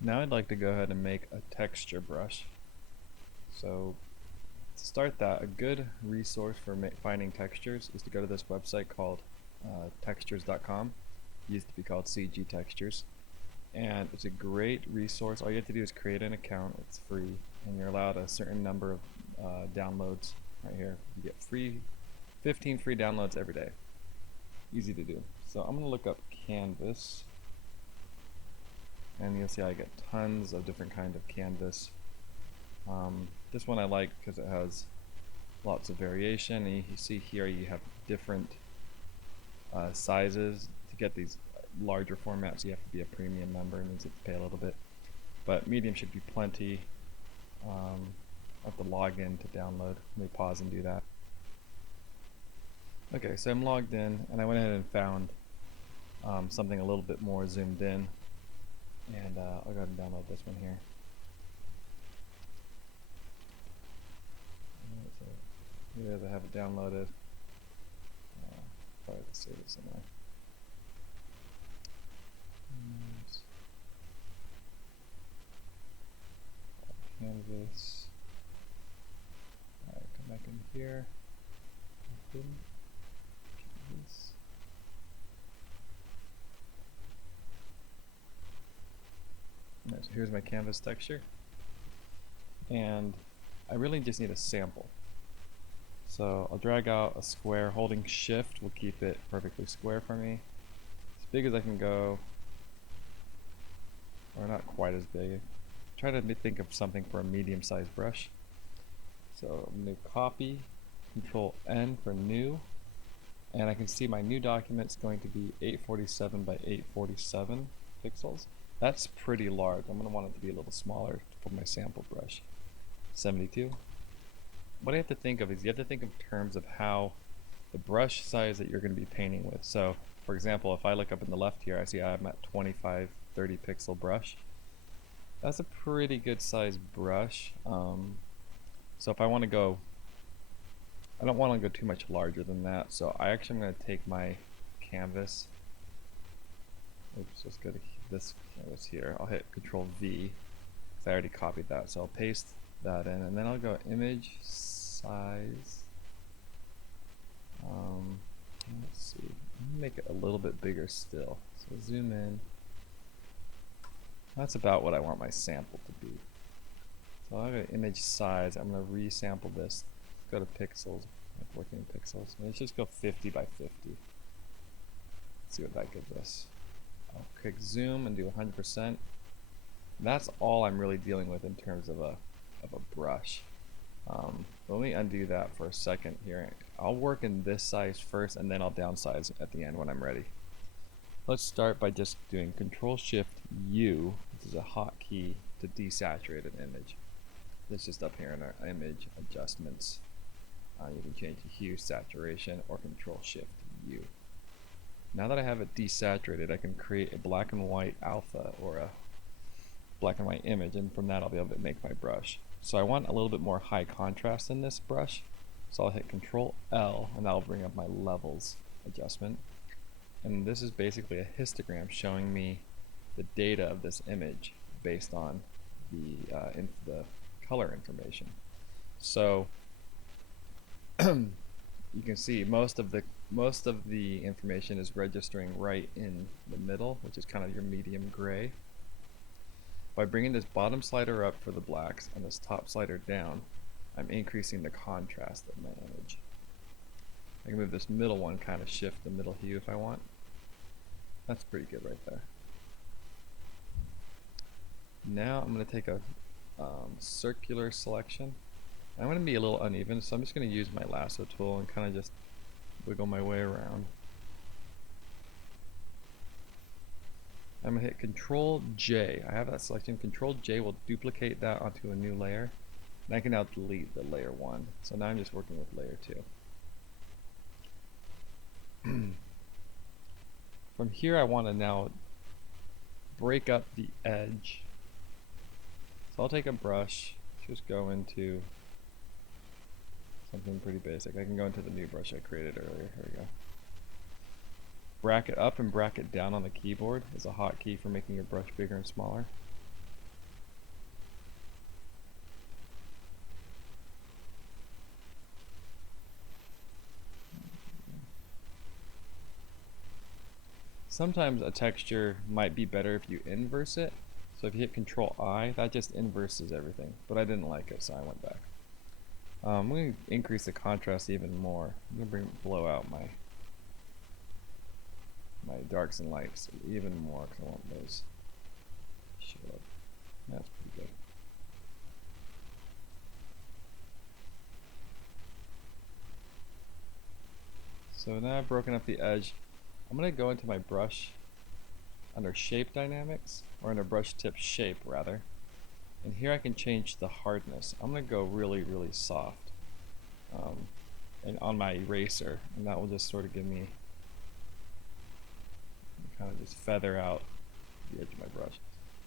Now I'd like to go ahead and make a texture brush. So to start that, a good resource for finding textures is to go to this website called textures.com. It used to be called CG Textures. And it's a great resource. All you have to do is create an account. It's free, and you're allowed a certain number of downloads right here. You get 15 free downloads every day. Easy to do. So I'm going to look up canvas, and you'll see I get tons of different kinds of canvas. This one I like because it has lots of variation, and you see here you have different sizes. To get these larger formats you have to be a premium member, and means you have to pay a little bit, but medium should be plenty. I have to log in to download. Let me pause and do that. Okay, so I'm logged in, and I went ahead and found something a little bit more zoomed in, and I'll go ahead and download this one here. Here they have it downloaded. Probably have to save it somewhere. Canvas. Alright, come back in here. Canvas. Right, so here's my canvas texture. And I really just need a sample. So I'll drag out a square. Holding shift will keep it perfectly square for me. As big as I can go. Or not quite as big. Try to think of something for a medium-sized brush. So I'm going to copy, Control N for new, and I can see my new document's going to be 847 by 847 pixels. That's pretty large. I'm going to want it to be a little smaller for my sample brush. 72. What I have to think of is you have to think in terms of how the brush size that you're going to be painting with. So for example, if I look up in the left here, I see I'm at 25, 30 pixel brush. That's a pretty good size brush. So if I want to go, I don't want to go too much larger than that. So I actually am going to take my canvas. Oops, let's go to this canvas here. I'll hit Control V because I already copied that. So I'll paste that in, and then I'll go image size. Let's see. Make it a little bit bigger still. So zoom in. That's about what I want my sample to be. So I'll go to image size. I'm going to resample this. Go to pixels. Like working in pixels. Let's just go 50 by 50. Let's see what that gives us. I'll click zoom and do 100%. That's all I'm really dealing with in terms of a brush. Let me undo that for a second here. I'll work in this size first, and then I'll downsize at the end when I'm ready. Let's start by just doing Control Shift U, which is a hotkey to desaturate an image. This is just up here in our image adjustments. You can change the hue, saturation, or Control Shift U. Now that I have it desaturated, I can create a black and white alpha or a black and white image, and from that I'll be able to make my brush. So I want a little bit more high contrast in this brush, so I'll hit Control L, and that'll bring up my levels adjustment. And this is basically a histogram showing me the data of this image based on the color information. So you can see most of the information is registering right in the middle, which is kind of your medium gray. By bringing this bottom slider up for the blacks and this top slider down, I'm increasing the contrast of my image. I can move this middle one, kind of shift the middle hue if I want. That's pretty good right there. Now I'm going to take a circular selection. I'm going to be a little uneven, so I'm just going to use my lasso tool and kind of just wiggle my way around. I'm going to hit Control J. I have that selection. Control J will duplicate that onto a new layer. And I can now delete the layer 1. So now I'm just working with layer 2. From here I want to now break up the edge. So I'll take a brush, just go into something pretty basic. I can go into the new brush I created earlier. Here we go. Bracket up and bracket down on the keyboard is a hotkey for making your brush bigger and smaller. sometimes a texture might be better if you inverse it. So if you hit Control I, that just inverses everything. But I didn't like it, so I went back. I'm going to increase the contrast even more. I'm going to blow out my darks and lights even more because I want those to show up. That's pretty good. So now I've broken up the edge. I'm going to go into my brush under shape dynamics, or under brush tip shape rather. And here I can change the hardness. I'm going to go really, really soft. And on my eraser, and that will just sort of give me, kind of just feather out the edge of my brush.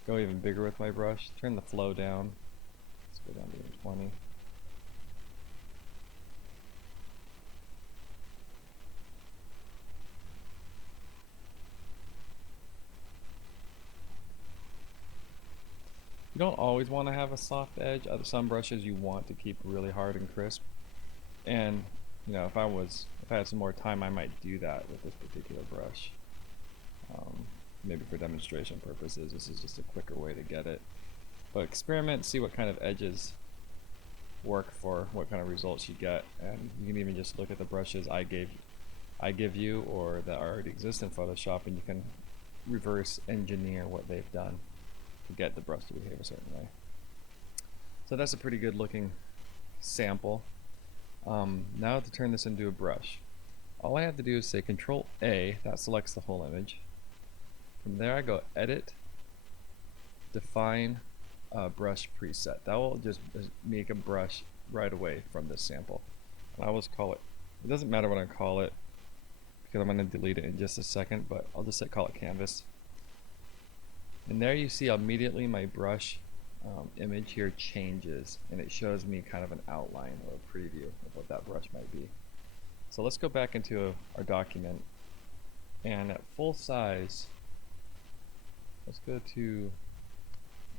Go even bigger with my brush. Turn the flow down. Let's go down to even 20. You don't always want to have a soft edge. Some brushes you want to keep really hard and crisp. And you know, if I had some more time, I might do that with this particular brush. Maybe for demonstration purposes, this is just a quicker way to get it. But experiment, see what kind of edges work for what kind of results you get, and you can even just look at the brushes I give you, or that already exist in Photoshop, and you can reverse engineer what they've done to get the brush to behave a certain way. So that's a pretty good looking sample. Now to turn this into a brush, all I have to do is say Control A, that selects the whole image. From there I go Edit, Define Brush Preset. That will just make a brush right away from this sample. And I always call it doesn't matter what I call it, because I'm going to delete it in just a second, but I'll just call it Canvas. And there you see immediately my brush image here changes, and it shows me kind of an outline or a preview of what that brush might be. So let's go back into our document, and at full size, let's go to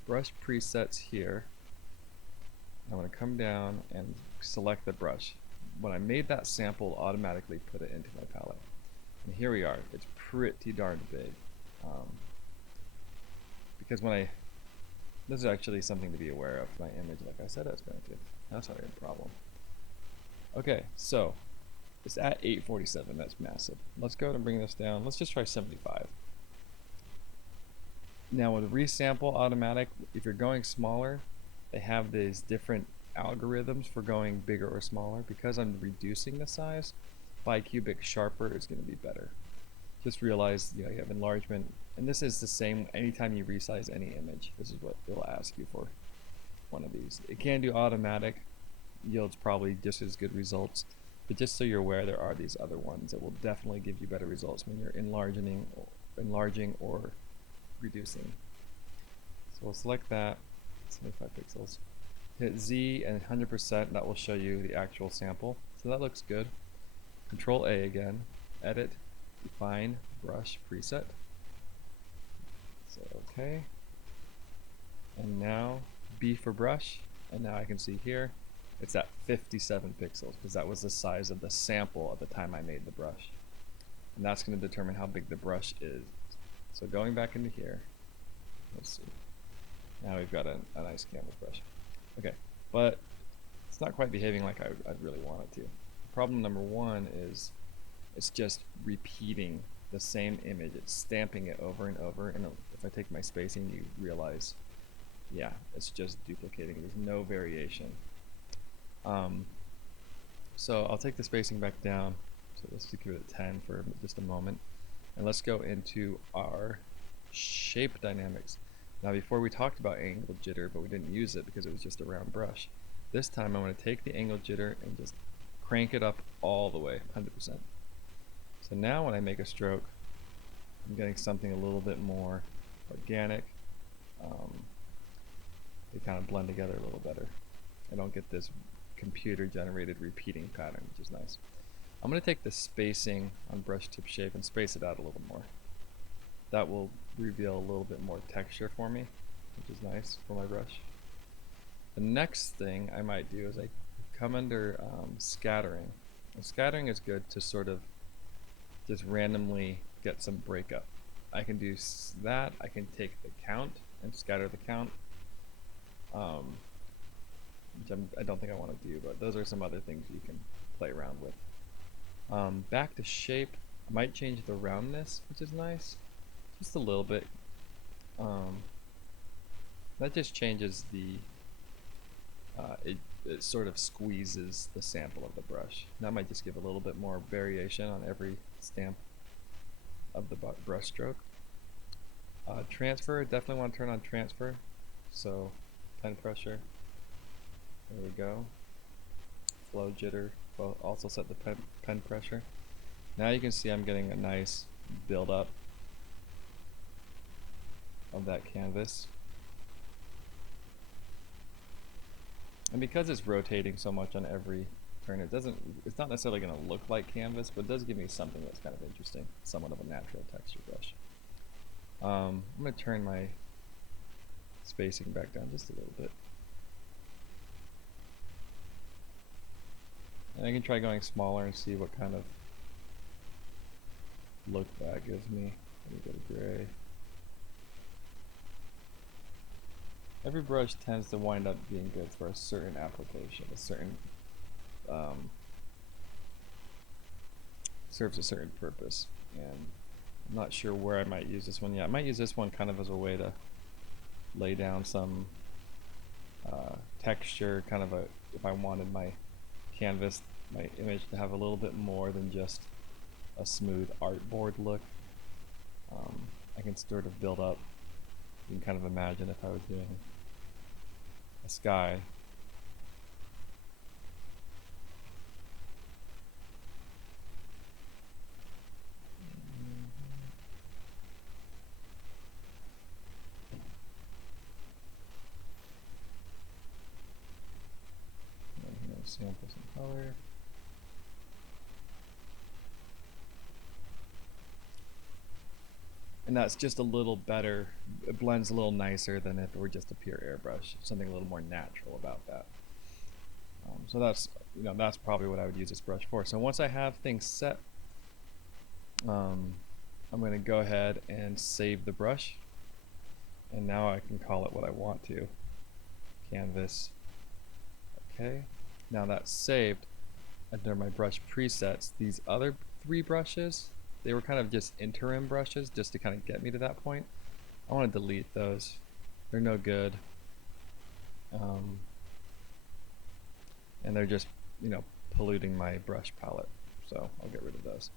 brush presets here. I'm going to come down and select the brush. When I made that sample, automatically put it into my palette. And here we are. It's pretty darn big. Because this is actually something to be aware of. My image, like I said, it's going to. That's not a problem. Okay, so it's at 847. That's massive. Let's go and bring this down. Let's just try 75. Now with resample automatic, if you're going smaller, they have these different algorithms for going bigger or smaller. Because I'm reducing the size, bicubic sharper is going to be better. Just realize, you have enlargement, and this is the same anytime you resize any image. This is what it'll ask you for one of these. It can do automatic, yields probably just as good results, but just so you're aware, there are these other ones that will definitely give you better results when you're enlarging or reducing. So we'll select that, 75 pixels. Hit Z and 100%, that will show you the actual sample. So that looks good. Control A again, Edit, Define Brush Preset. So okay. And now B for brush, and now I can see here it's at 57 pixels because that was the size of the sample at the time I made the brush. And that's going to determine how big the brush is. So going back into here, let's see. Now we've got a nice canvas brush. Okay, but it's not quite behaving like I'd really want it to. Problem number one is it's just repeating the same image. It's stamping it over and over, and if I take my spacing, you realize, yeah, it's just duplicating. There's no variation. So I'll take the spacing back down. So let's give it a 10 for just a moment, and let's go into our shape dynamics. Now before we talked about angle jitter, but we didn't use it because it was just a round brush. This time I'm going to take the angle jitter and just crank it up all the way, 100%. So now when I make a stroke, I'm getting something a little bit more organic. They kind of blend together a little better. I don't get this computer generated repeating pattern, which is nice. I'm going to take the spacing on brush tip shape and space it out a little more. That will reveal a little bit more texture for me, which is nice for my brush. The next thing I might do is I come under scattering. And scattering is good to sort of just randomly get some breakup. I can do that. I can take the count and scatter the count, which I don't think I want to do, but those are some other things you can play around with. Back to shape, I might change the roundness, which is nice, just a little bit. That just changes the, it sort of squeezes the sample of the brush. That might just give a little bit more variation on every stamp of the brush stroke. Transfer, definitely want to turn on transfer. So pen pressure, there we go. Flow jitter, well, also set the pen pressure. Now you can see I'm getting a nice build up of that canvas. And because it's rotating so much on every turn, it's not necessarily going to look like canvas, but it does give me something that's kind of interesting, somewhat of a natural texture brush. I'm going to turn my spacing back down just a little bit. And I can try going smaller and see what kind of look that gives me. Let me go to gray. Every brush tends to wind up being good for a certain application, a certain serves a certain purpose. And I'm not sure where I might use this one yet. I might use this one kind of as a way to lay down some texture, kind of if I wanted my canvas, my image to have a little bit more than just a smooth artboard look. I can sort of build up. You can kind of imagine if I was doing a sky. Sample some color. And that's just a little better, it blends a little nicer than if it were just a pure airbrush, something a little more natural about that. So that's probably what I would use this brush for. So once I have things set, I'm going to go ahead and save the brush, and now I can call it what I want to, canvas. Okay, now that's saved. Under my brush presets, these other 3 brushes, they were kind of just interim brushes just to kind of get me to that point. I want to delete those. They're no good. And they're just, polluting my brush palette. So I'll get rid of those.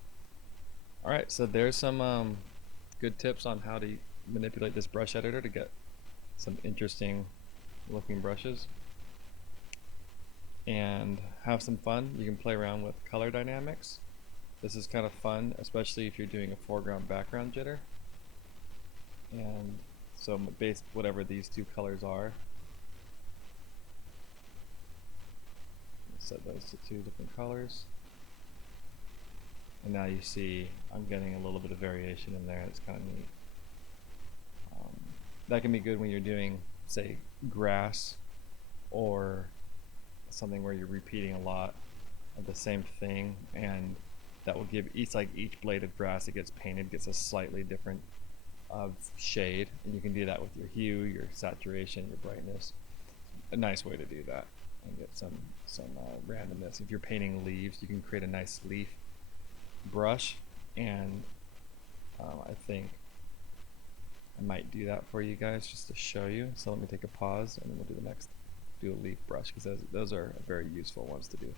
Alright, so there's some good tips on how to manipulate this brush editor to get some interesting looking brushes. And have some fun. You can play around with color dynamics. This is kind of fun, especially if you're doing a foreground background jitter. And so based whatever these 2 colors are, set those to 2 different colors. And now you see I'm getting a little bit of variation in there. It's kind of neat. That can be good when you're doing, say, grass, or something where you're repeating a lot of the same thing, and that will give each blade of grass that gets painted gets a slightly different shade, and you can do that with your hue, your saturation, your brightness. A nice way to do that and get some randomness. If you're painting leaves, you can create a nice leaf brush, and I think I might do that for you guys just to show you. So let me take a pause, and then we'll do a leaf brush, because those are very useful ones to do.